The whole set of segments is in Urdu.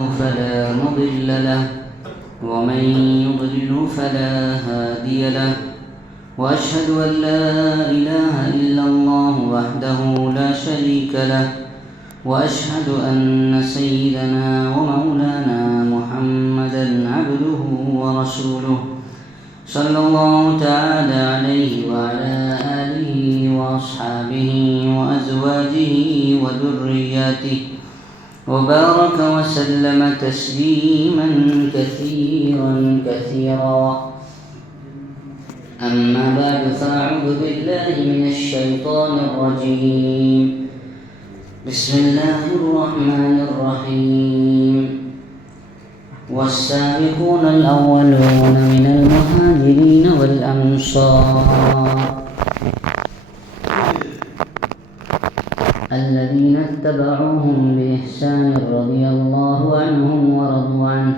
فلا مضل له ومن يضلل فلا هادي له وأشهد أن لا إله إلا الله وحده لا شريك له وأشهد أن سيدنا ومولانا محمدا عبده ورسوله صلى الله تعالى عليه وعلى آله وأصحابه وأزواجه وذرياته وبارك وسلم تسليما كثيرا كثيرا. أما بعد فأعوذ بالله من الشيطان الرجيم. بسم الله الرحمن الرحيم. والسابقون الأولون من المهاجرين والأنصار الذين اتبعوهم بإحسان رضي الله عنهم ورضوا عنه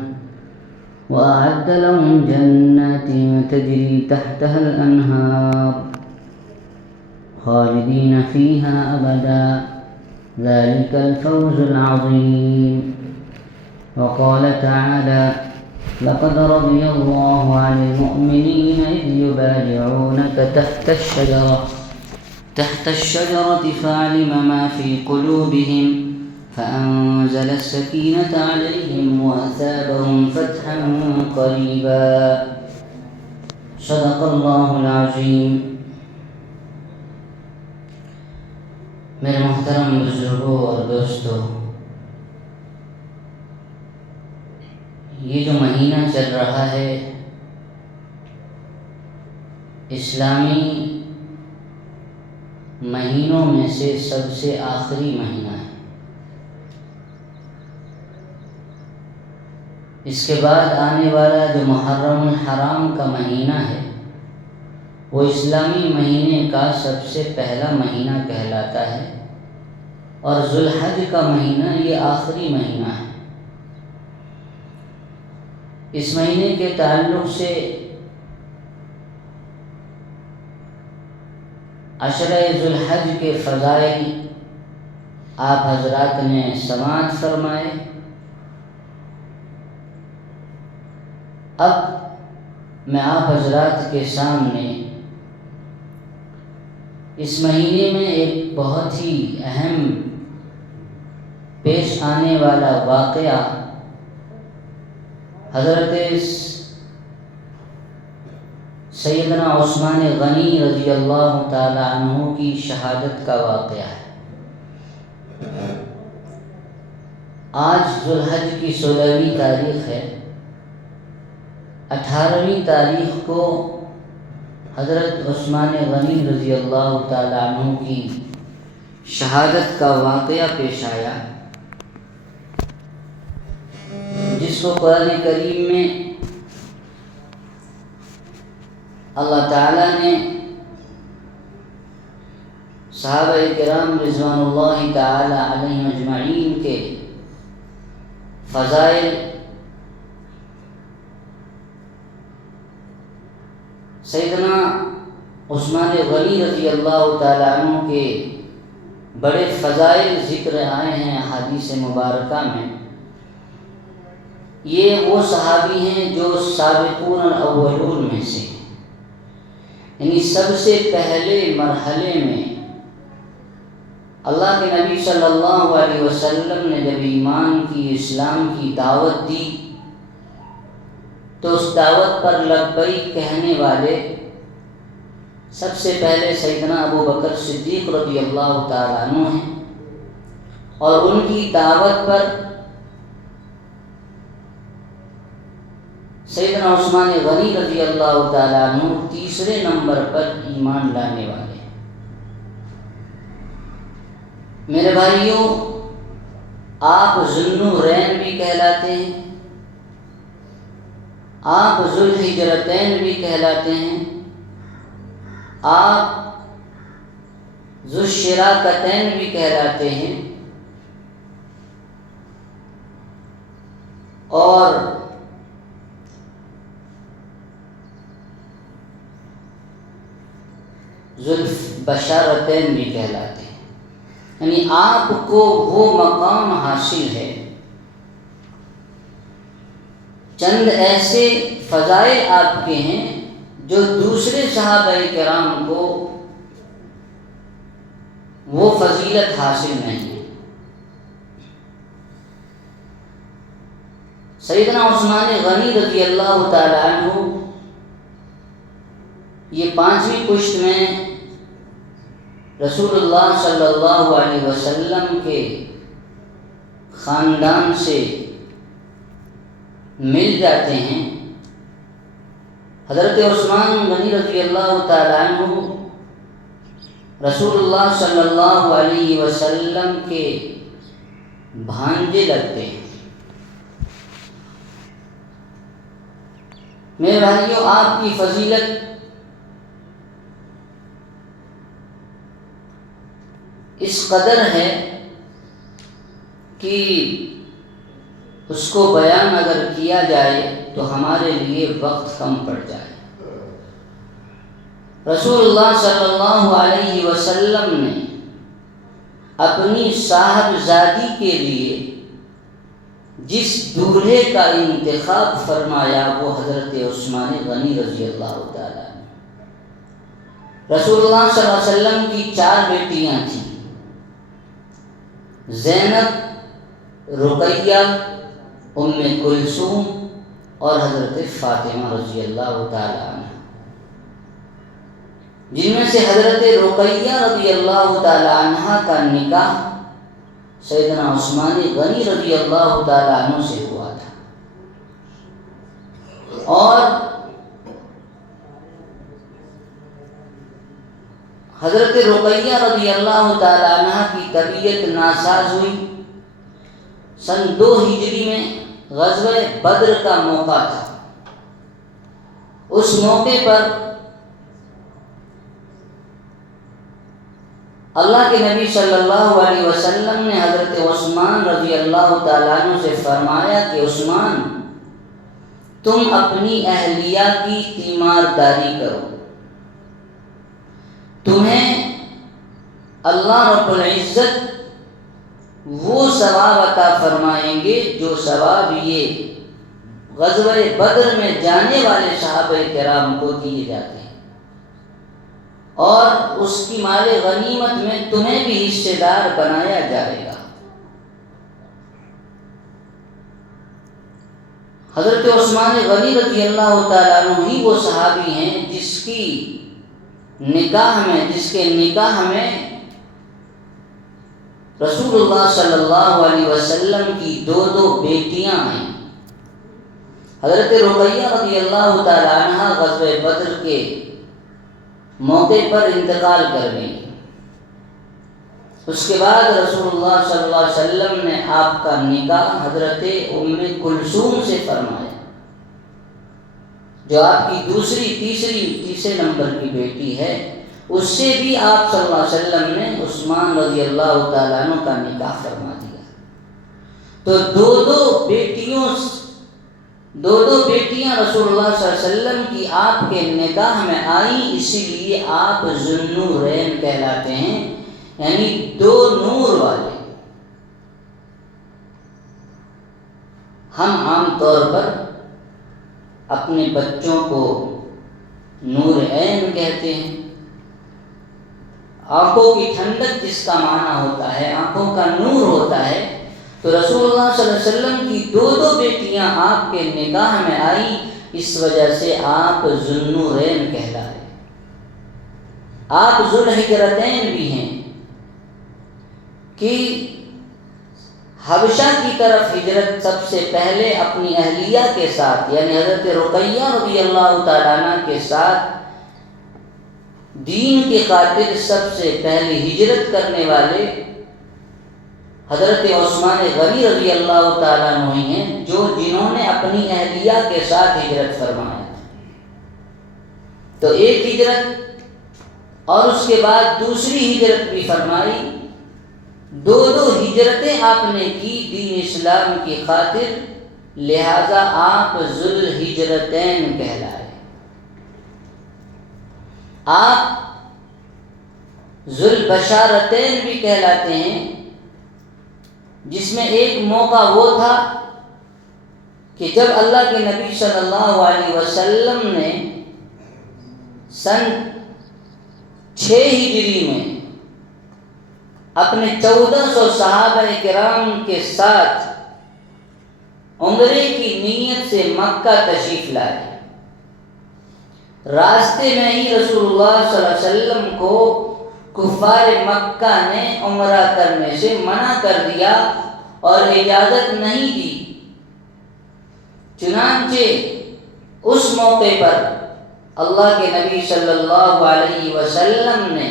وأعد لهم جنات تجري تحتها الأنهار خالدين فيها أبدا ذلك الفوز العظيم. وقال تعالى: لقد رضي الله عن المؤمنين إذ يبايعونك تحت الشجرة فعلم ما في قلوبهم فأنزل السكينة عليهم وأثابهم فتحا قريبا. صدق الله العظيم. میرے محترم بزرگوں اور دوستوں، یہ جو مہینہ چل رہا ہے اسلامی مہینوں میں سے سب سے آخری مہینہ ہے. اس کے بعد آنے والا جو محرم الحرام کا مہینہ ہے وہ اسلامی مہینے کا سب سے پہلا مہینہ کہلاتا ہے، اور ذوالحج کا مہینہ یہ آخری مہینہ ہے. اس مہینے کے تعلق سے عشرہ ذوالحج کے فضائل آپ حضرات نے سماعت فرمائے. اب میں آپ حضرات کے سامنے اس مہینے میں ایک بہت ہی اہم پیش آنے والا واقعہ حضرت سیدنا عثمان غنی رضی اللہ تعالی عنہ کی شہادت کا واقعہ ہے. آج ذوالحج کی 16ویں تاریخ ہے. 18ویں تاریخ کو حضرت عثمان غنی رضی اللہ تعالی عنہ کی شہادت کا واقعہ پیش آیا، جس کو قرآن کریم میں اللہ تعالیٰ نے صحابہ کرام رضوان اللہ تعالی علیہم اجمعین کے فضائل، سیدنا عثمان غنی رضی اللہ تعالی عنہ کے بڑے فضائل ذکر آئے ہیں احادیث مبارکہ میں. یہ وہ صحابی ہیں جو سابقون الاولون میں سے، یعنی سب سے پہلے مرحلے میں اللہ کے نبی صلی اللہ علیہ وسلم نے جب ایمان کی، اسلام کی دعوت دی تو اس دعوت پر لبیک کہنے والے سب سے پہلے سیدنا ابو بکر صدیق رضی اللہ تعالیٰ عنہ ہیں، اور ان کی دعوت پر سیدنا عثمان غنی رضی اللہ تعالیٰ عنہ تیسرے نمبر پر ایمان لانے والے. میرے بھائیوں، آپ ذوالنورین بھی کہلاتے ہیں، آپ ذوالحجرتین بھی کہلاتے ہیں، آپ ذوالشراکتین بھی کہلاتے ہیں، اور ذوالبشارتین بھی کہلاتے ہیں. یعنی آپ کو وہ مقام حاصل ہے چند ایسے فضائل آپ کے ہیں جو دوسرے صحابہ کرام کو وہ فضیلت حاصل نہیں ہے۔ سیدنا عثمان غنی رضی اللہ تعالی عنہ یہ 5ویں پشت میں رسول اللہ صلی اللہ علیہ وسلم کے خاندان سے مل جاتے ہیں۔ حضرت عثمان غنی رضی اللہ تعالی عنہ رسول اللہ صلی اللہ علیہ وسلم کے بھانجے لگتے ہیں۔ میرے بھائیوں، آپ کی فضیلت اس قدر ہے کہ اس کو بیان اگر کیا جائے تو ہمارے لیے وقت کم پڑ جائے۔ رسول اللہ صلی اللہ علیہ وسلم نے اپنی صاحبزادی کے لیے جس دولہے کا انتخاب فرمایا وہ حضرت عثمان غنی رضی اللہ تعالیٰ عنہ۔ رسول اللہ صلی اللہ علیہ وسلم کی 4 بیٹیاں تھیں، زینب، رقیہ، ام کلثوم اور حضرت فاطمہ رضی اللہ تعالیٰ عنہ، جن میں سے حضرت رقیہ رضی اللہ تعالیٰ عنہ کا نکاح سیدنا عثمان غنی رضی اللہ تعالیٰ عنہ سے ہوا تھا، اور حضرت رقیہ رضی اللہ تعالیٰ عنہ کی طبیعت ناساز ہوئی۔ سن 2 ہجری میں غزوہ بدر کا موقع تھا۔ اس موقع پر اللہ کے نبی صلی اللہ علیہ وسلم نے حضرت عثمان رضی اللہ تعالیٰ عنہ سے فرمایا کہ عثمان، تم اپنی اہلیہ کی تیمارداری کرو، تمہیں اللہ رب العزت وہ ثواب عطا فرمائیں گے جو ثواب یہ غزوہ بدر میں جانے والے صحابہ کرام کو دیے جاتے ہیں، اور اس کی مال غنیمت میں تمہیں بھی حصے دار بنایا جائے گا۔ حضرت عثمان غنی رضی اللہ تعالیٰ عنہ ہی وہ صحابی ہیں جس کے نکاح میں رسول اللہ صلی اللہ علیہ وسلم کی 2 بیٹیاں ہیں۔ حضرت رقیہ رضی اللہ تعالیٰ عنہ غزوہ بدر کے موقع پر انتقال کر گئی۔ اس کے بعد رسول اللہ صلی اللہ علیہ وسلم نے آپ کا نکاح حضرت ام کلثوم سے فرمایا، جو آپ کی تیسرے نمبر کی بیٹی ہے۔ اس سے بھی آپ صلی اللہ علیہ وسلم نے عثمان رضی اللہ تعالیٰ عنہ کا نکاح فرما دیا۔ تو 2 بیٹیاں رسول اللہ صلی اللہ علیہ وسلم کی آپ کے نکاح میں آئیں، اسی لیے آپ ذوالنورین کہلاتے ہیں، یعنی 2 نور والے۔ ہم عام طور پر اپنے بچوں کو نور عین کہتے ہیں، آنکھوں کی ٹھنڈک جس کا معنی ہوتا ہے، آنکھوں کا نور ہوتا ہے۔ تو رسول اللہ صلی اللہ علیہ وسلم کی 2 بیٹیاں آپ کے نکاح میں آئی، اس وجہ سے آپ ذوالنورین کہلائے۔ آپ ذوالحجرتین بھی ہیں کہ حبشہ کی طرف ہجرت سب سے پہلے اپنی اہلیہ کے ساتھ، یعنی حضرت رقیہ رضی اللہ تعالیٰ عنہ کے ساتھ دین کی خاطر سب سے پہلے ہجرت کرنے والے حضرت عثمان غنی رضی اللہ تعالیٰ عنہ ہیں، جنہوں نے اپنی اہلیہ کے ساتھ ہجرت فرمایا۔ تو ایک ہجرت اور اس کے بعد دوسری ہجرت بھی فرمائی، 2 ہجرتیں آپ نے کی دین اسلام کی خاطر، لہذا آپ ذوالحجرتین کہلائے۔ آپ ذوالبشارتین بھی کہلاتے ہیں، جس میں ایک موقع وہ تھا کہ جب اللہ کے نبی صلی اللہ علیہ وسلم نے سن 6 ہجری میں اپنے 1400 صحابہ کرام کے ساتھ عمرے کی نیت سے مکہ تشریف لائے، راستے میں ہی رسول اللہ صلی اللہ علیہ وسلم کو کفار مکہ نے عمرہ کرنے سے منع کر دیا اور اجازت نہیں دی۔ چنانچہ اس موقع پر اللہ کے نبی صلی اللہ علیہ وسلم نے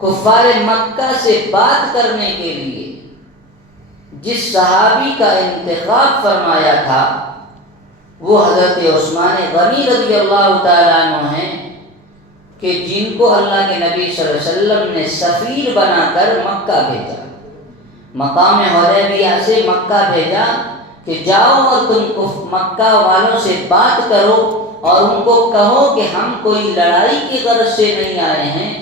کفار مکہ سے بات کرنے کے لیے جس صحابی کا انتخاب فرمایا تھا وہ حضرت عثمان غنی رضی اللہ تعالیٰ عنہ ہیں، کہ جن کو اللہ کے نبی صلی اللہ علیہ وسلم نے سفیر بنا کر مکہ بھیجا، مقام حدیبیہ سے مکہ بھیجا کہ جاؤ اور تم مکہ والوں سے بات کرو اور ان کو کہو کہ ہم کوئی لڑائی کی غرض سے نہیں آئے ہیں،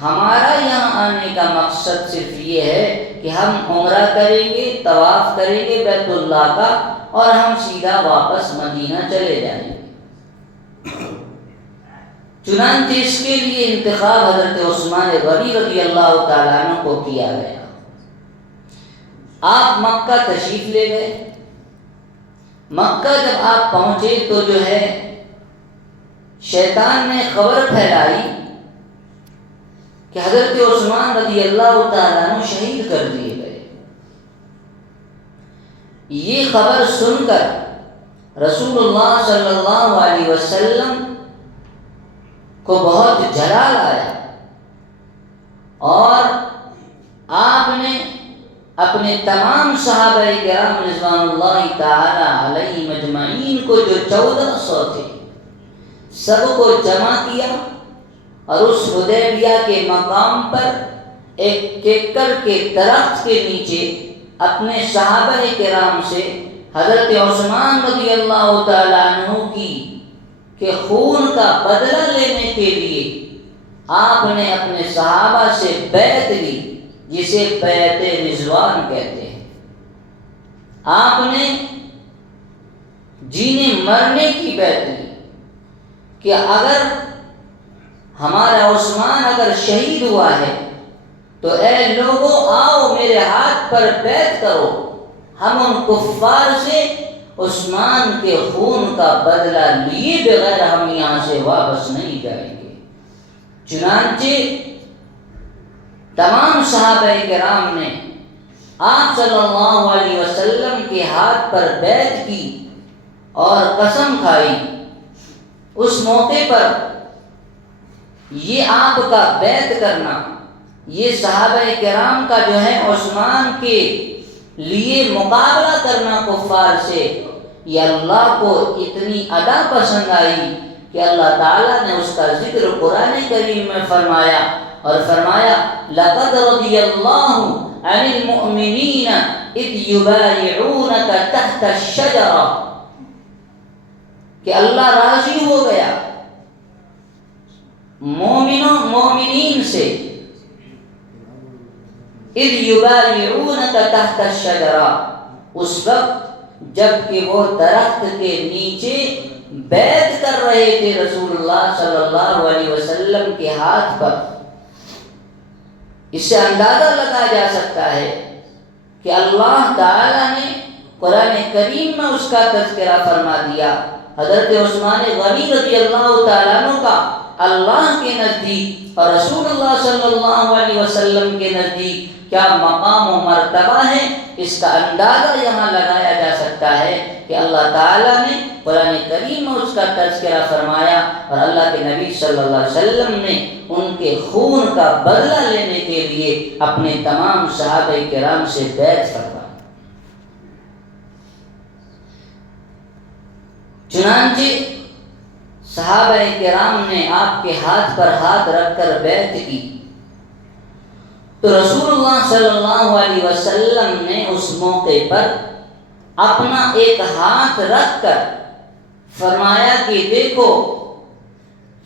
ہمارا یہاں آنے کا مقصد صرف یہ ہے کہ ہم عمرہ کریں گے، طواف کریں گے بیت اللہ کا، اور ہم سیدھا واپس مدینہ چلے جائیں گے۔ چنانچہ اس کے لیے انتخاب حضرت عثمان غنی رضی اللہ تعالیٰ عنہ کو کیا گیا۔ آپ مکہ تشریف لے گئے۔ مکہ جب آپ پہنچے تو جو ہے شیطان نے خبر پھیلائی کہ حضرت عثمان رضی اللہ تعالیٰ عنہ شہید کر دیے گئے۔ یہ خبر سن کر رسول اللہ صلی اللہ علیہ وسلم کو بہت جلال آیا اور آپ نے اپنے تمام صحابہ کرام رضوان اللہ تعالی علیہ مجمعین کو جو 1400 تھے سب کو جمع کیا اور اس حدیبیہ کے مقام پر ایک کیکر کے درخت کے نیچے اپنے صحابہ کرام سے حضرت عثمان رضی اللہ تعالیٰ عنہ کی کہ خون کا بدلہ لینے کے لیے آپ نے اپنے صحابہ سے بیعت لی، جسے بیعت رضوان کہتے ہیں۔ آپ نے جینے مرنے کی بیعت لی کہ اگر ہمارا عثمان اگر شہید ہوا ہے تو اے لوگوں آؤ میرے ہاتھ پر بیعت کرو، ہم ان کفار سے عثمان کے خون کا بدلہ لیے بغیر ہم یہاں سے واپس نہیں جائیں گے۔ چنانچہ تمام صحابہ کرام نے آپ صلی اللہ علیہ وسلم کے ہاتھ پر بیعت کی اور قسم کھائی۔ اس موقع پر یہ آپ کا بیعت کرنا، یہ صحابہ کرام کا جو ہے عثمان کے لیے مقابلہ کرنا کفار سے، یہ اللہ کو اتنی ادا پسند آئی کہ اللہ تعالیٰ نے اس کا ذکر قرآن کریم میں فرمایا اور فرمایا لَقَدْ رَضِيَ اللَّهُ عَنِ الْمُؤْمِنِينَ إِذْ يُبَايِعُونَكَ تَحْتَ الشَّجَرَةِ، کہ اللہ راضی ہو گیا مومنین سے، اذ یبایعونک تحت الشجرہ، اس وقت جب کہ وہ درخت کے نیچے بیعت کر رہے تھے رسول اللہ صلی اللہ علیہ وسلم کے ہاتھ پر۔ اس سے اندازہ لگایا جا سکتا ہے کہ اللہ تعالی نے قرآن کریم میں اس کا تذکرہ فرما دیا۔ حضرت عثمان غنی رضی اللہ تعالیٰ عنہ کا اللہ کے نزدیک اور رسول اللہ صلی اللہ علیہ وسلم کے نزدیک کیا مقام و مرتبہ ہے، اس کا اندازہ یہاں لگایا جا سکتا ہے کہ اللہ تعالیٰ نے قرآن کریم میں اس کا تذکرہ فرمایا اور اللہ کے نبی صلی اللہ علیہ وسلم نے ان کے خون کا بدلہ لینے کے لیے اپنے تمام صحابہ کرام سے بیعت فرمایا۔ چنانچہ صحابہ کرام نے آپ کے ہاتھ پر ہاتھ رکھ کر بیعت کی تو رسول اللہ صلی اللہ علیہ وسلم نے اس موقع پر اپنا ایک ہاتھ رکھ کر فرمایا کہ دیکھو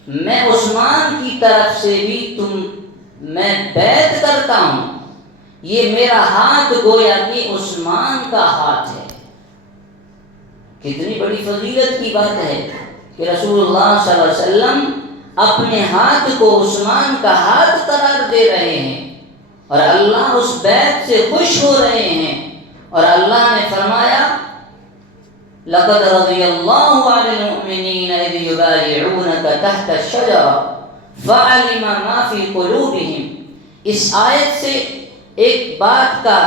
میں عثمان کی طرف سے بھی میں بیعت کرتا ہوں، یہ میرا ہاتھ گویا کہ عثمان کا ہاتھ ہے کتنی بڑی فضیلت کی بات ہے کہ رسول اللہ صلی اللہ علیہ وسلم اپنے ہاتھ کو عثمان کا ہاتھ قرار دے رہے ہیں اور اللہ اس بیعت سے خوش ہو رہے ہیں، اور اللہ نے فرمایا لقد رضی اللہ عن المؤمنین اذ یبایعونک تحت الشجرہ فعلم ما فی قلوبہم۔ اس آیت سے ایک بات کا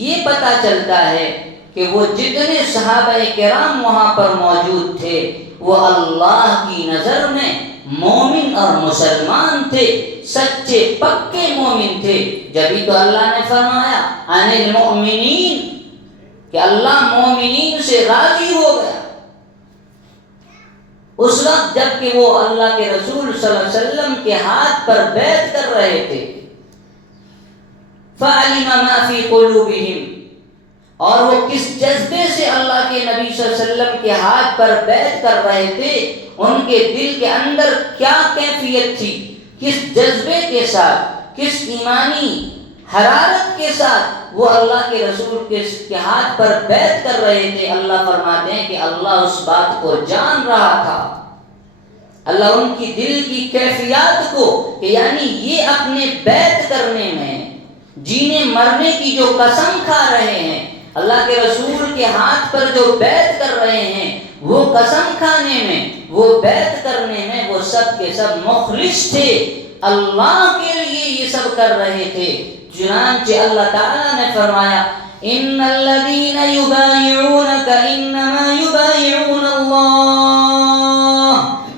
یہ پتہ چلتا ہے کہ وہ جتنے صحابہ کرام وہاں پر موجود تھے وہ اللہ کی نظر میں مومن اور مسلمان تھے، سچے پکے مومن تھے۔ جبھی تو اللہ نے فرمایا عن المؤمنین کہ اللہ مومنین سے راضی ہو گیا۔ اس وقت جب کہ وہ اللہ کے رسول صلی اللہ علیہ وسلم کے ہاتھ پر بیعت کر رہے تھے، فَعَلِمَ مَا فِي قُلُوبِهِمْ، اور وہ کس جذبے سے اللہ کے نبی صلی اللہ علیہ وسلم کے ہاتھ پر بیعت کر رہے تھے، ان کے دل کے اندر کیا کیفیت تھی، کس جذبے کے ساتھ، کس ایمانی حرارت کے ساتھ وہ اللہ کے رسول کے ہاتھ پر بیعت کر رہے تھے۔ اللہ فرماتے ہیں کہ اللہ اس بات کو جان رہا تھا، اللہ ان کی دل کی کیفیات کو، کہ یعنی یہ اپنے بیعت کرنے میں جینے مرنے کی جو قسم کھا رہے ہیں، اللہ کے رسول کے ہاتھ پر جو بیعت کر رہے ہیں، وہ قسم کھانے میں، وہ بیعت کرنے میں وہ سب کے سب مخلص تھے، اللہ کے لیے یہ سب کر رہے تھے۔ چنانچہ اللہ تعالیٰ نے فرمایا ان الذین یبایعونک انما یبایعون اللہ۔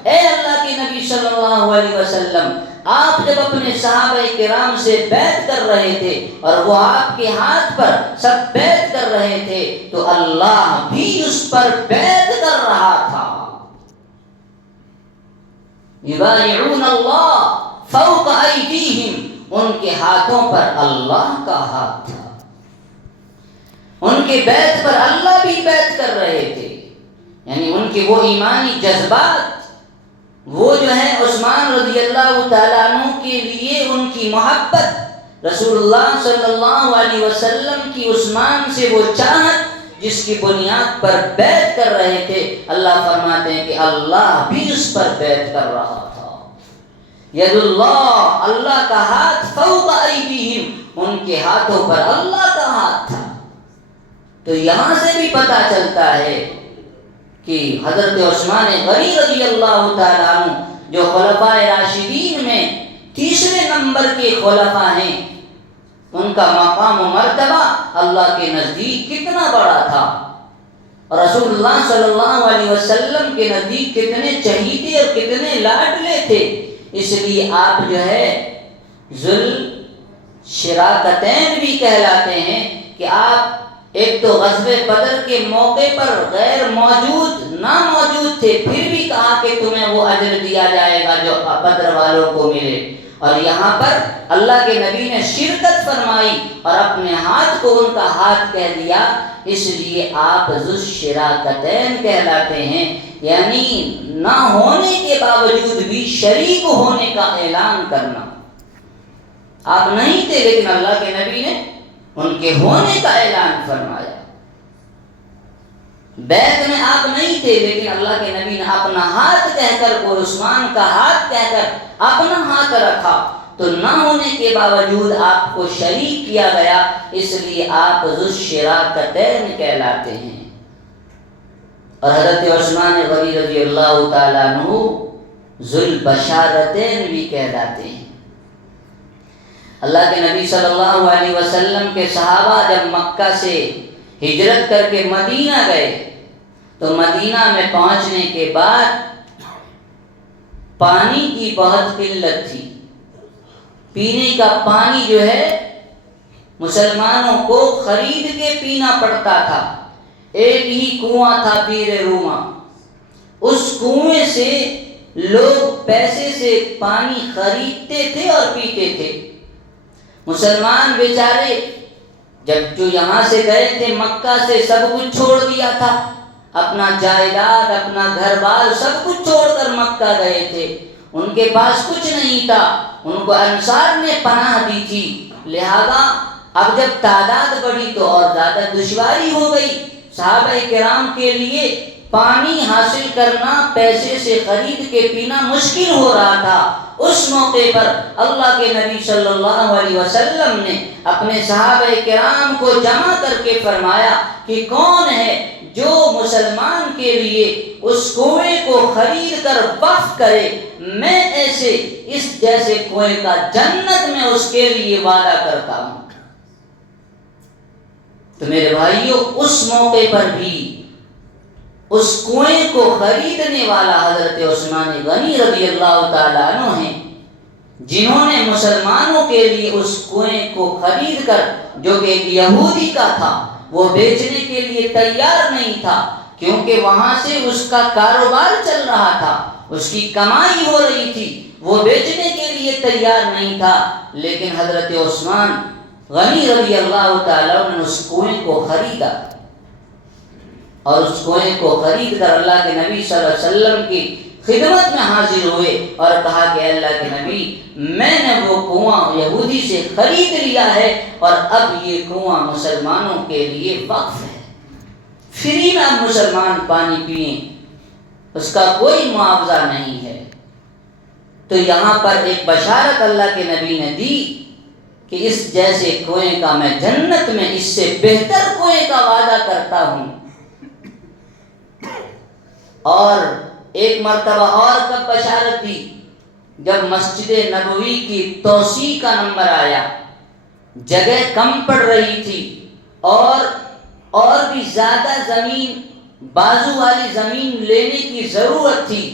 اے اللہ کے نبی صلی اللہ علیہ وسلم، آپ جب اپنے صحابہ کرام سے بیعت کر رہے تھے اور وہ آپ کے ہاتھ پر سب بیعت کر رہے تھے تو اللہ بھی اس پر بیعت کر رہا تھا۔ یبایعون اللہ فوق ایدیہم، ان کے ہاتھوں پر اللہ کا ہاتھ تھا، ان کے بیعت پر اللہ بھی بیعت کر رہے تھے، یعنی ان کے وہ ایمانی جذبات، وہ جو ہے عثمان رضی اللہ تعالیٰ عنہ کے لیے ان کی محبت، رسول اللہ صلی اللہ علیہ وسلم کی عثمان سے وہ چاہت جس کی بنیاد پر بیعت کر رہے تھے، اللہ فرماتے ہیں کہ اللہ بھی اس پر بیعت کر رہا تھا۔ ید اللہ، اللہ کا ہاتھ فوق ایدیہم، ان کے ہاتھوں پر اللہ کا ہاتھ تھا۔ تو یہاں سے بھی پتہ چلتا ہے کہ حضرت عثمان غنی رضی اللہ تعالیٰ عنہ جو خلفائے راشدین میں تیسرے نمبر کے خلفاء ہیں، ان کا مقام و مرتبہ اللہ کے نزدیک کتنا بڑا تھا، اور رسول اللہ صلی اللہ علیہ وسلم کے نزدیک کتنے چہیتے اور کتنے لاڈلے تھے۔ اس لیے آپ جو ہے ذل شراکتین بھی کہلاتے ہیں کہ آپ ایک تو غزوہ بدر کے موقع پر غیر موجود ناموجود تھے، پھر بھی کہا کہ تمہیں وہ اجر دیا جائے گا جو بدر والوں کو ملے، اور یہاں پر اللہ کے نبی نے شرکت فرمائی اور اپنے ہاتھ کو ان کا ہاتھ کہہ دیا، اس لیے آپ ذو الشراکتین کہلاتے ہیں، یعنی نہ ہونے کے باوجود بھی شریک ہونے کا اعلان کرنا۔ آپ نہیں تھے لیکن اللہ کے نبی نے ان کے ہونے کا اعلان فرمایا۔ بیعت میں آپ نہیں تھے لیکن اللہ کے نبی نے اپنا ہاتھ کہہ کر، کو عثمان کا ہاتھ کہہ کر اپنا ہاتھ رکھا، تو نہ ہونے کے باوجود آپ کو شریک کیا گیا، اس لیے آپ ذو الشراکتین کہلاتے ہیں۔ اور حضرت عثمان غنی رضی اللہ تعالیٰ عنہ ذو البشارتین بھی کہلاتے ہیں۔ اللہ کے نبی صلی اللہ علیہ وسلم کے صحابہ جب مکہ سے ہجرت کر کے مدینہ گئے تو مدینہ میں پہنچنے کے بعد پانی کی بہت قلت تھی، پینے کا پانی جو ہے مسلمانوں کو خرید کے پینا پڑتا تھا۔ ایک ہی کنواں تھا بئر روما، اس کنویں سے لوگ پیسے سے پانی خریدتے تھے اور پیتے تھے۔ مسلمان بیچارے جب جو یہاں سے گئے تھے مکہ سے سب کچھ چھوڑ دیا تھا، اپنا جائیداد، اپنا گھر بار سب کچھ چھوڑ کر مکہ گئے تھے، ان کے پاس کچھ نہیں تھا، ان کو انصار نے پناہ دی تھی، لہذا اب جب تعداد بڑھی تو اور زیادہ دشواری ہو گئی، صحابہ کرام کے لیے پانی حاصل کرنا پیسے سے خرید کے پینا مشکل ہو رہا تھا۔ اس موقع پر اللہ کے نبی صلی اللہ علیہ وسلم نے اپنے صحابہ کرام کو جمع کر کے فرمایا کہ کون ہے جو مسلمان کے لیے اس کنویں کو خرید کر وقف کرے، میں ایسے اس جیسے کنویں کا جنت میں اس کے لیے وعدہ کرتا ہوں۔ تو میرے بھائیوں، اس موقع پر بھی اس کنویں کو خریدنے والا حضرت عثمان غنی رضی اللہ تعالیٰ عنہ ہیں، جنہوں نے مسلمانوں کے لیے اس کنویں کو خرید کر، جو کہ ایک یہودی کا تھا، وہ بیچنے کے لیے تیار نہیں تھا، کیونکہ وہاں سے اس کا کاروبار چل رہا تھا، اس کی کمائی ہو رہی تھی، وہ بیچنے کے لیے تیار نہیں تھا، لیکن حضرت عثمان غنی رضی اللہ تعالیٰ نے اس کنویں کو خریدا، اور اس کنویں کو خرید کر اللہ کے نبی صلی اللہ علیہ وسلم کی خدمت میں حاضر ہوئے اور کہا کہ اللہ کے نبی، میں نے وہ کنواں یہودی سے خرید لیا ہے اور اب یہ کنواں مسلمانوں کے لیے وقف ہے، فری میں اب مسلمان پانی پئیں، اس کا کوئی معاوضہ نہیں ہے۔ تو یہاں پر ایک بشارت اللہ کے نبی نے دی کہ اس جیسے کنویں کا میں جنت میں اس سے بہتر کنویں کا وعدہ کرتا ہوں۔ اور ایک مرتبہ اور کب بشارت دی، جب مسجد نبوی کی توسیع کا نمبر آیا، جگہ کم پڑ رہی تھی اور بھی زیادہ زمین، بازو والی زمین لینے کی ضرورت تھی،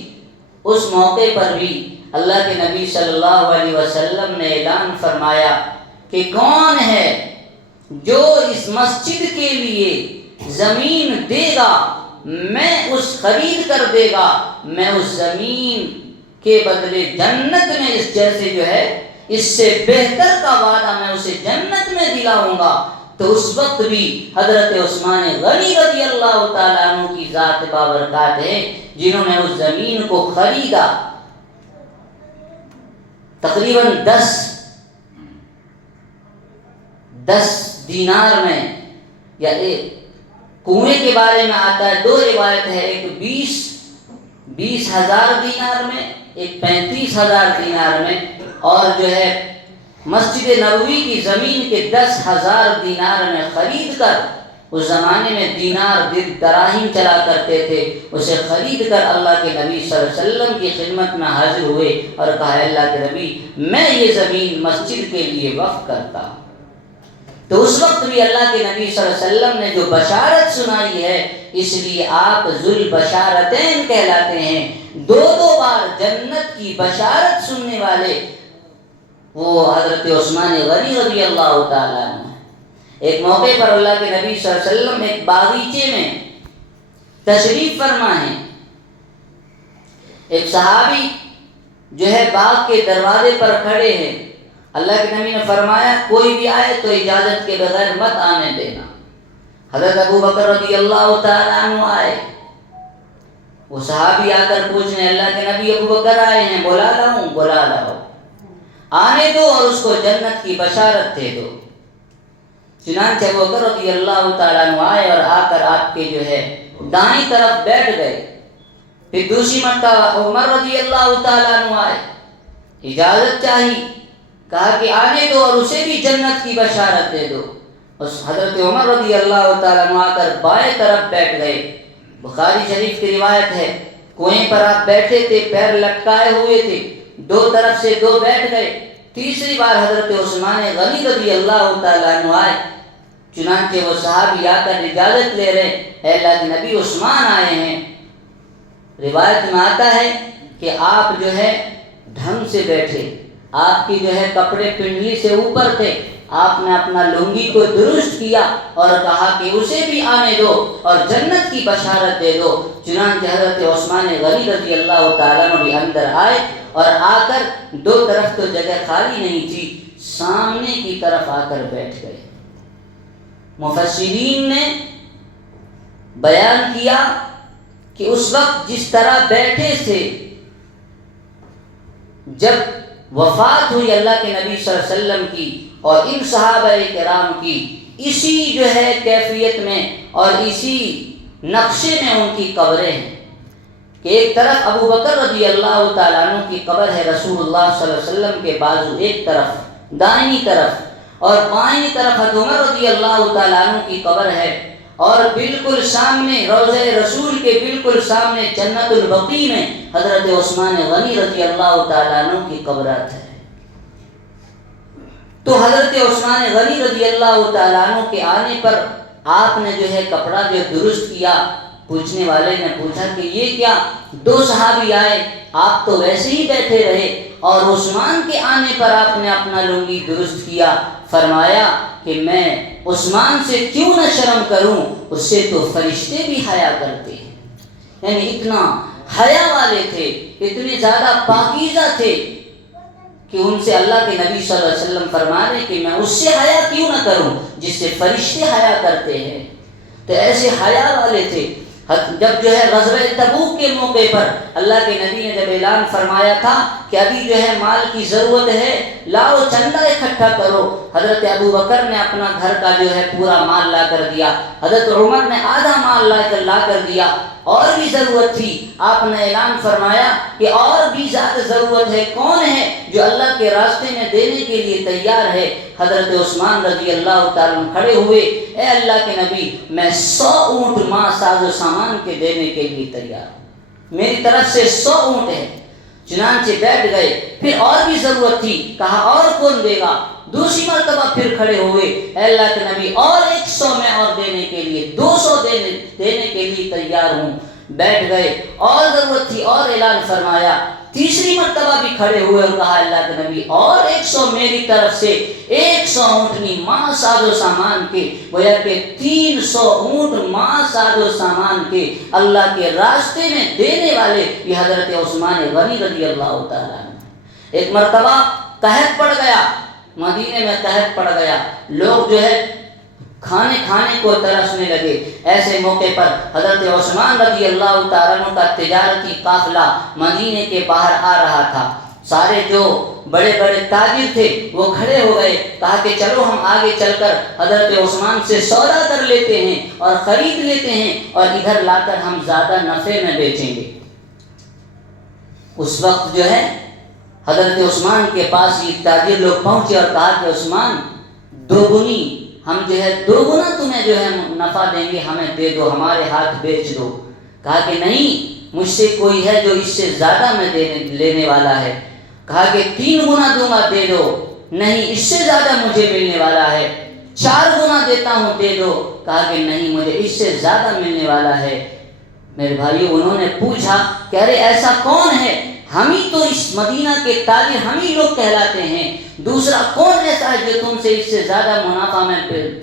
اس موقع پر بھی اللہ کے نبی صلی اللہ علیہ وسلم نے اعلان فرمایا کہ کون ہے جو اس مسجد کے لیے زمین دے گا، میں اس خرید کر دے گا، میں اس زمین کے بدلے جنت میں اس جیسے جو ہے اس سے بہتر کا وعدہ میں اسے جنت میں دلاؤں گا۔ تو اس وقت بھی حضرت عثمان غنی رضی اللہ تعالیٰ عنہ کی ذات بابرکات ہے، جنہوں نے اس زمین کو خریدا، تقریباً 10 دینار میں، یا ایک کنویں کے بارے میں آتا ہے، 2 روایت ہے، ایک 20,000 دینار میں، ایک 35,000 دینار میں، اور جو ہے مسجد نبوی کی زمین کے 10,000 دینار میں خرید کر، اس زمانے میں دینار دراہیم چلا کرتے تھے، اسے خرید کر اللہ کے نبی صلی اللہ علیہ وسلم کی خدمت میں حاضر ہوئے اور کہا اللہ کے نبی، میں یہ زمین مسجد کے لیے وقف کرتا ہوں۔ تو اس وقت بھی اللہ کے نبی صلی اللہ علیہ وسلم نے جو بشارت سنائی ہے، اس لیے آپ ذوالبشارتین کہلاتے ہیں، 2 بار جنت کی بشارت سننے والے وہ حضرت عثمان غنی رضی اللہ تعالیٰ عنہ۔ ایک موقع پر اللہ کے نبی صلی اللہ علیہ وسلم ایک باغیچے میں تشریف فرما ہیں، ایک صحابی جو ہے باغ کے دروازے پر کھڑے ہیں، اللہ کے نبی نے فرمایا کوئی بھی آئے تو اجازت کے بغیر مت آنے دینا۔ حضرت ابو بکر رضی اللہ تعالیٰ عنہ آئے، وہ صحابی آ کر پوچھنے اللہ کے نبی ابو بکر آئے ہیں، بلا لاؤں؟ بلا لاؤ، آنے دو اور اس کو جنت کی بشارت دے دو۔ چنانچہ ابو بکر رضی اللہ تعالیٰ عنہ آئے اور آ کر آپ کے جو ہے دائیں طرف بیٹھ گئے۔ پھر دوسری مرتبہ عمر رضی اللہ تعالیٰ عنہ آئے، اجازت چاہی، کہا کہ آنے دو اور اسے بھی جنت کی بشارت دے دو۔ اس حضرت عمر رضی اللہ تعالیٰ عنہ آ کر بائیں طرف بیٹھ گئے۔ بخاری شریف کی روایت ہے، کنویں پر آپ بیٹھے تھے، پیر لٹکائے ہوئے تھے، 2 طرف سے 2 بیٹھ گئے۔ تیسری بار حضرت عثمان غنی رضی اللہ تعالیٰ عنہ آئے، چنانچہ وہ صحابی آ کر اجازت لے رہے، اے اللہ کے نبی عثمان آئے ہیں۔ روایت میں آتا ہے کہ آپ جو ہے ڈھنگ سے بیٹھے، آپ کی جو ہے کپڑے پنڈلی سے اوپر تھے، آپ نے اپنا لنگی کو درست کیا اور کہا کہ اسے بھی آنے دو اور جنت کی بشارت دے دو۔ چنانچہ حضرت عثمان غنی رضی اللہ تعالیٰ عنہ بھی اندر آئے اور آ کر 2 طرف تو جگہ خالی نہیں تھی، سامنے کی طرف آ کر بیٹھ گئے۔ مفسرین نے بیان کیا کہ اس وقت جس طرح بیٹھے تھے، جب وفات ہوئی اللہ کے نبی صلی اللہ علیہ وسلم کی اور ان صحابہ کرام کی، اسی جو ہے کیفیت میں اور اسی نقشے میں ان کی قبریں ہیں کہ ایک طرف ابو بکر رضی اللہ تعالیٰ عنہ کی قبر ہے رسول اللہ صلی اللہ علیہ وسلم کے بازو ایک طرف دائنی طرف، اور بائیں طرف حضرت عمر رضی اللہ تعالیٰ عنہ کی قبر ہے، اور بالکل سامنے روضہ رسول کے بالکل سامنے جنت البقیع میں حضرت عثمان غنی رضی اللہ تعالیٰ عنہ کی قبرات ہے۔ تو حضرت عثمان غنی رضی اللہ تعالیٰ عنہ کے آنے پر آپ نے جو ہے کپڑا جو درست کیا۔ پوچھنے والے نے پوچھا کہ یہ کیا؟ دو صحابی آئے، آپ تو ویسے ہی بیٹھے رہے، اور عثمان کے آنے پر آپ نے اپنا لنگی درست کیا۔ فرمایا کہ میں عثمان سے کیوں نہ شرم کروں، اس سے تو فرشتے بھی حیا کرتے ہیں۔ یعنی اتنا حیا والے تھے، اتنے زیادہ پاکیزہ تھے کہ ان سے اللہ کے نبی صلی اللہ علیہ وسلم فرما رہے کہ میں اس سے حیا کیوں نہ کروں جس سے فرشتے حیا کرتے ہیں۔ تو ایسے حیا والے تھے۔ جب جو ہے غزوہ تبوک کے موقع پر اللہ کے نبی نے جب اعلان فرمایا تھا کہ ابھی جو ہے مال کی ضرورت ہے، لاؤ چندہ اکٹھا کرو، حضرت ابو بکر نے اپنا گھر کا جو ہے پورا مال لا کر دیا، حضرت عمر نے آدھا مال لا کر دیا، اور بھی ضرورت تھی، آپ نے اعلان فرمایا کہ اور بھی زیادہ ضرورت ہے، کون ہے جو اللہ کے راستے میں دینے کے لیے تیار ہے؟ حضرت عثمان رضی اللہ تعالیٰ کھڑے ہوئے، اے اللہ کے نبی، میں 100 اونٹ ماں ساز و سامان کے دینے کے لیے تیار ہوں، میری طرف سے 100 اونٹ ہے۔ چنانچہ بیٹھ گئے، پھر اور بھی ضرورت تھی، کہا اور کون دے گا؟ دوسری مرتبہ پھر کھڑے ہوئے، اے اللہ کے نبی اور 100 میں اور دینے کے لیے 200 دینے کے لیے تیار ہوں۔ بیٹھ گئے، اور ضرورت تھی اور اعلان فرمایا، تیسری مرتبہ بھی کھڑے ہوئے اور کہا اللہ کے نبی اور 100 میری طرف سے، 100 اونٹنی ماں ساز و سامان کے، گویا کہ 300 اونٹ ماں ساز و سامان کے اللہ کے راستے میں دینے والے یہ حضرت عثمان غنی رضی اللہ تعالیٰ عنہ۔ ایک مرتبہ قحط پڑ گیا، مدینے میں قحط پڑ گیا، لوگ جو ہے کھانے کو ترسنے لگے۔ ایسے موقع پر حضرت عثمان رضی اللہ تعالیٰ عنہ کا تجارتی قافلہ مدینے کے باہر آ رہا تھا۔ سارے جو بڑے بڑے تاجر تھے وہ کھڑے ہو گئے، کہا کہ چلو ہم آگے چل کر حضرت عثمان سے سودا کر لیتے ہیں اور خرید لیتے ہیں، اور ادھر لا کر ہم زیادہ نفع میں بیچیں گے۔ اس وقت جو ہے حضرت عثمان کے پاس یہ تاجر لوگ پہنچے اور کہا کہ عثمان دوگنی، ہم جو ہے دوگنا تمہیں جو ہے نفع دیں گے، ہمیں دے دو، ہمارے ہاتھ بیچ دو۔ کہا کہ نہیں، مجھ سے کوئی ہے جو اس سے زیادہ میں لینے والا ہے۔ کہا کہ 3 گنا دوں گا، دے دو۔ نہیں، اس سے زیادہ مجھے ملنے والا ہے۔ 4 گنا دیتا ہوں، دے دو۔ کہا کہ نہیں، مجھے اس سے زیادہ ملنے والا ہے۔ میرے بھائیو، انہوں نے پوچھا کہ ارے ایسا کون ہے؟ ہم ہی تو اس مدینہ کے تاجر ہم ہی لوگ کہلاتے ہیں، دوسرا کون ایسا ہے جو تم سے اس سے زیادہ منافع میں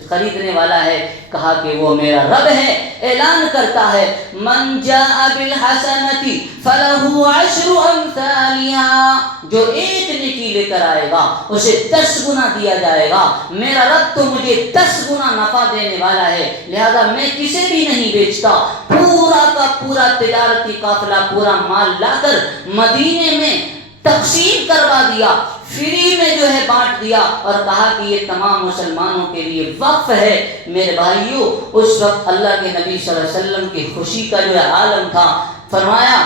خریدنے والا ہے؟ کہا کہ وہ میرا رب ہے، اعلان کرتا ہے من جاء بالحسنۃ فلہ 10 امثالها، جو ایک نیکی لے کر آئے گا اسے 10 گنا دیا جائے گا۔ میرا رب تو مجھے 10 گنا نفع دینے والا ہے، لہذا میں کسے بھی نہیں بیچتا۔ پورا کا پورا تجارتی قافلہ پورا مال لا کر مدینے میں تقسیم کروا دیا، فری میں جو ہے بانٹ دیا، اور کہا کہ یہ تمام مسلمانوں کے لیے وقف ہے۔ میرے بھائیو، اس وقت اللہ کے نبی صلی اللہ علیہ وسلم کی خوشی کا جو ہے عالم تھا۔ فرمایا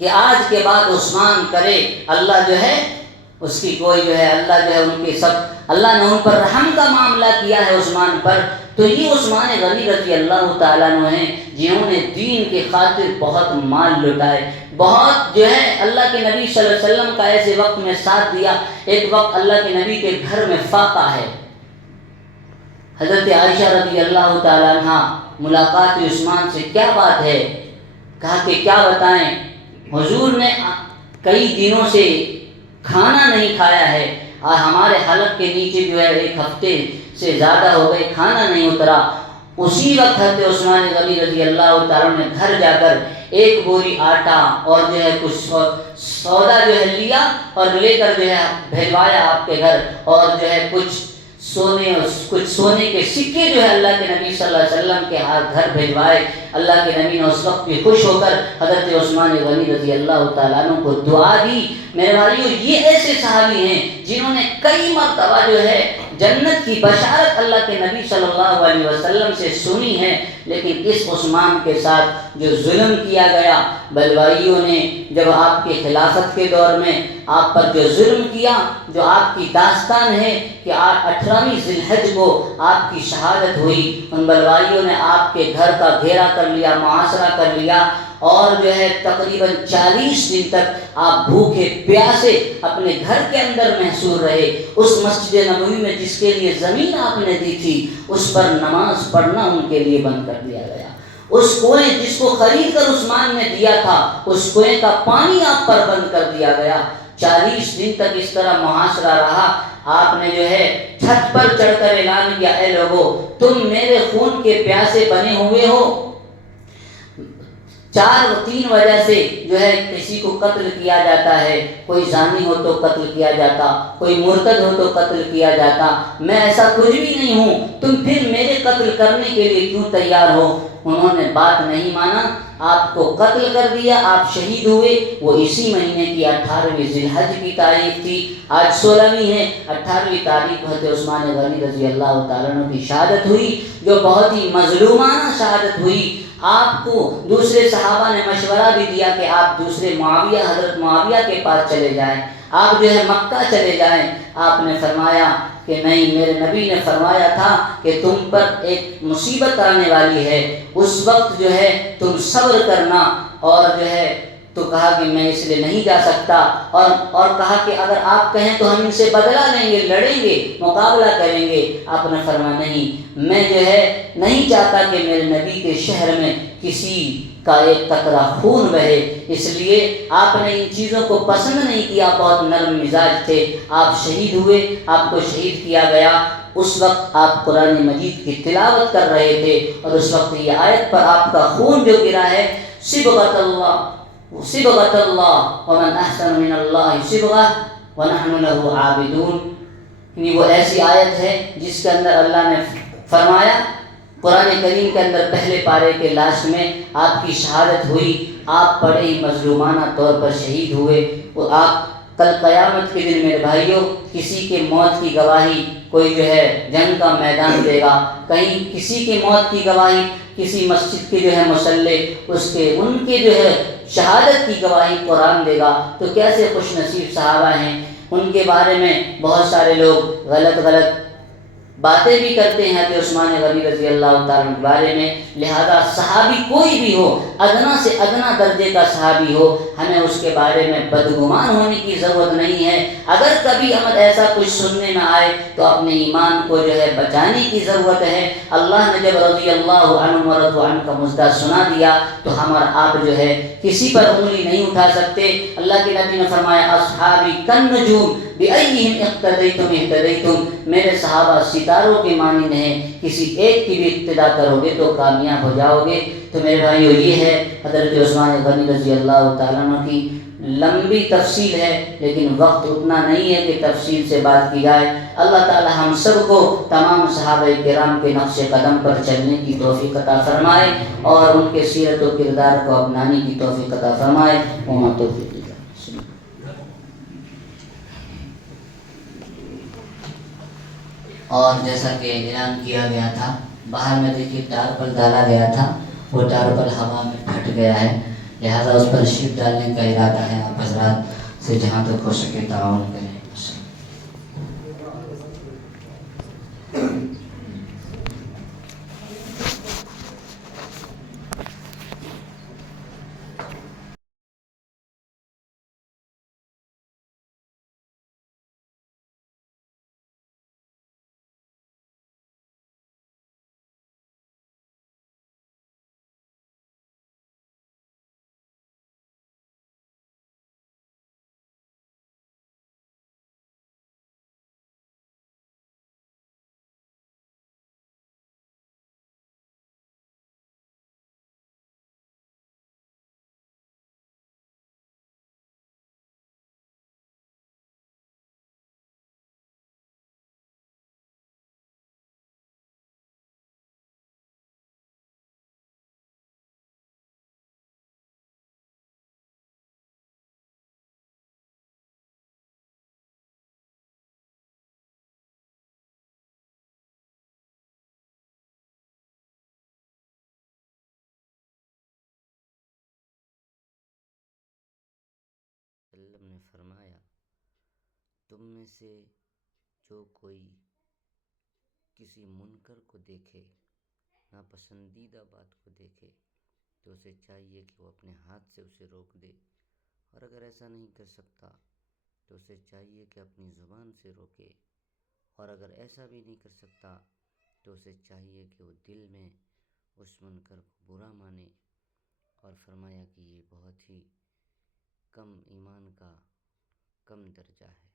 کہ آج کے بعد عثمان کرے، اللہ جو ہے اس کی کوئی جو ہے اللہ جو ہے ان کے سب اللہ نے ان پر رحم کا معاملہ کیا ہے عثمان پر۔ تو یہ عثمان غنی رضی اللہ تعالیٰ عنہ ہیں جنہوں نے دین کے خاطر بہت مال لٹائے، بہت جو ہے اللہ کے نبی صلی اللہ علیہ وسلم کا ایسے وقت میں ساتھ دیا۔ ایک وقت اللہ کے نبی کے گھر میں فاقہ ہے، حضرت عائشہ رضی اللہ تعالیٰ عنہ ملاقات عثمان سے کیا بات ہے؟ کہا کہ کیا بتائیں، حضور نے کئی دنوں سے کھانا نہیں کھایا ہے، اور ہمارے حلق کے نیچے جو ہے 1 ہفتے سے زیادہ ہو گئے، کھانا نہیں اترا۔ اسی وقت حضرت عثمان غنی رضی اللہ تعالیٰ نے گھر جا کر 1 بوری آٹا اور جو ہے کچھ سودا جو ہے لیا اور لے کر جو ہے بھیجوایا آپ کے گھر، اور جو ہے کچھ سونے کے سکے جو ہے اللہ کے نبی صلی اللہ علیہ وسلم کے ہاتھ گھر بھیجوائے۔ اللہ کے نبی نے اس وقت بھی خوش ہو کر حضرت عثمان غنی رضی اللہ تعالیٰ عنہ کو دعا دی۔ میرے بھائیو، یہ ایسے صحابی ہیں جنہوں نے کئی مرتبہ جو ہے جنت کی بشارت اللہ کے نبی صلی اللہ علیہ وسلم سے سنی ہے، لیکن اس عثمان کے ساتھ جو ظلم کیا گیا، بلوائیوں نے جب آپ کے خلافت کے دور میں آپ پر جو ظلم کیا، جو آپ کی داستان ہے کہ 18ویں ذی الحج کو آپ کی شہادت ہوئی، ان بلوائیوں نے آپ کے گھر کا گھیرا کر لیا، محاصرہ کر لیا، اور جو ہے تقریباً 40 دن تک آپ بھوکے پیاسے اپنے گھر کے اندر محصور رہے۔ اس مسجد نبوی میں جس کے لیے زمین آپ نے دی تھی، اس پر نماز پڑھنا ان کے لیے بند کر دیا گیا۔ اس کنویں جس کو خرید کر عثمان نے دیا تھا، اس کنویں کا پانی آپ پر بند کر دیا گیا۔ 40 دن تک اس طرح محاصرہ رہا۔ آپ نے جو ہے چھت پر چڑھ کر اعلان کیا، اے لوگو، تم میرے خون کے پیاسے بنے ہوئے ہو۔ 3 وجہ سے جو ہے کسی کو قتل کیا جاتا ہے، کوئی زانی ہو تو قتل کیا جاتا، کوئی مرتد ہو تو قتل کیا جاتا، میں ایسا کچھ بھی نہیں ہوں، تم پھر میرے قتل کرنے کے لیے کیوں تیار ہو؟ انہوں نے بات نہیں مانا، آپ کو قتل کر دیا، آپ شہید ہوئے۔ وہ اسی مہینے کی 18ویں ذی الحج کی تاریخ تھی، آج 16ویں ہے، 18ویں تاریخ کو حضرت عثمان غنی رضی اللہ تعالیٰ عنہ کی شہادت ہوئی، جو بہت ہی مظلومانہ شہادت ہوئی۔ آپ کو دوسرے صحابہ نے مشورہ بھی دیا کہ آپ دوسرے معاویہ، حضرت معاویہ کے پاس چلے جائیں، آپ جو ہے مکہ چلے جائیں۔ آپ نے فرمایا کہ نہیں، میرے نبی نے فرمایا تھا کہ تم پر ایک مصیبت آنے والی ہے، اس وقت جو ہے تم صبر کرنا، اور جو ہے تو کہا کہ میں اس لیے نہیں جا سکتا، اور کہا کہ اگر آپ کہیں تو ہم ان سے بدلہ لیں گے، لڑیں گے، مقابلہ کریں گے۔ آپ نے فرمایا نہیں، میں جو ہے نہیں چاہتا کہ میرے نبی کے شہر میں کسی کا ایک قطرہ خون بہے، اس لیے آپ نے ان چیزوں کو پسند نہیں کیا، بہت نرم مزاج تھے، آپ شہید ہوئے، آپ کو شہید کیا گیا۔ اس وقت آپ قرآن مجید کی تلاوت کر رہے تھے، اور اس وقت یہ آیت پر آپ کا خون جو گرا ہے، صبغۃ اللہ صبغۃ اللہ ومن احسن من اللہ صبغہ ونحن له عابدون، یعنی وہ ایسی آیت ہے جس کے اندر اللہ نے فرمایا، قرآن کریم کے اندر پہلے پارے کے لاسٹ میں آپ کی شہادت ہوئی، آپ بڑے ہی مظلومانہ طور پر شہید ہوئے۔ وہ آپ کل قیامت کے دن میرے بھائیوں، کسی کے موت کی گواہی کوئی جو ہے جنگ کا میدان دے گا، کہیں کسی کی موت کی گواہی کسی مسجد کے جو ہے مصلی ان کے جو ہے شہادت کی گواہی قرآن دے گا، تو کیسے خوش نصیب صحابہ ہیں۔ ان کے بارے میں بہت سارے لوگ غلط باتیں بھی کرتے ہیں کہ عثمان غنی رضی اللہ تعالیٰ کے بارے میں، لہذا صحابی کوئی بھی ہو، ادنا سے ادنا درجے کا صحابی ہو، ہمیں اس کے بارے میں بدگمان ہونے کی ضرورت نہیں ہے۔ اگر کبھی ہمیں ایسا کچھ سننے میں آئے تو اپنے ایمان کو جو ہے بچانے کی ضرورت ہے۔ اللہ نے جب رضی اللہ عنہ ورضوا عنہ کا مژدہ سنا دیا تو ہم اور آپ جو ہے کسی پر انگلی نہیں اٹھا سکتے۔ اللہ کے نبی نے فرمایا، اصحابی کالنجوم بأیہم اقتدیتم اہتدیتم، میرے صحابہ ستاروں کے مانند ہیں، کسی ایک کی بھی اقتدا کرو گے تو کامیاب ہو جاؤ گے۔ تو میرے بھائیو، یہ ہے حضرت عثمان غنی رضی اللہ تعالیٰ عنہ کی لمبی تفصیل ہے، لیکن وقت اتنا نہیں ہے کہ تفصیل سے بات کی جائے۔ اللہ تعالی ہم سب کو تمام صحابہ کرام کے نقش قدم پر چلنے کی توفیق عطا فرمائے، اور ان کے سیرت و کردار کو اپنانے کی توفیق عطا فرمائے۔ وما توفیق اور جیسا کہ اعلان کیا گیا تھا، باہر میں دیکھیے ٹارپل ڈالا گیا تھا، وہ ٹارپل ہوا میں پھٹ گیا ہے، لہذا اس پر شیٹ ڈالنے کا ارادہ ہے۔ آپ حضرات سے جہاں تک ہو سکے تعاون کریں۔ وسلم نے فرمایا، تم میں سے جو کوئی کسی منکر کو دیکھے، ناپسندیدہ بات کو دیکھے، تو اسے چاہیے کہ وہ اپنے ہاتھ سے اسے روک دے، اور اگر ایسا نہیں کر سکتا تو اسے چاہیے کہ اپنی زبان سے روکے، اور اگر ایسا بھی نہیں کر سکتا تو اسے چاہیے کہ وہ دل میں اس منکر کو برا مانے، اور فرمایا کہ یہ بہت ہی کم ایمان کا کم درجہ ہے۔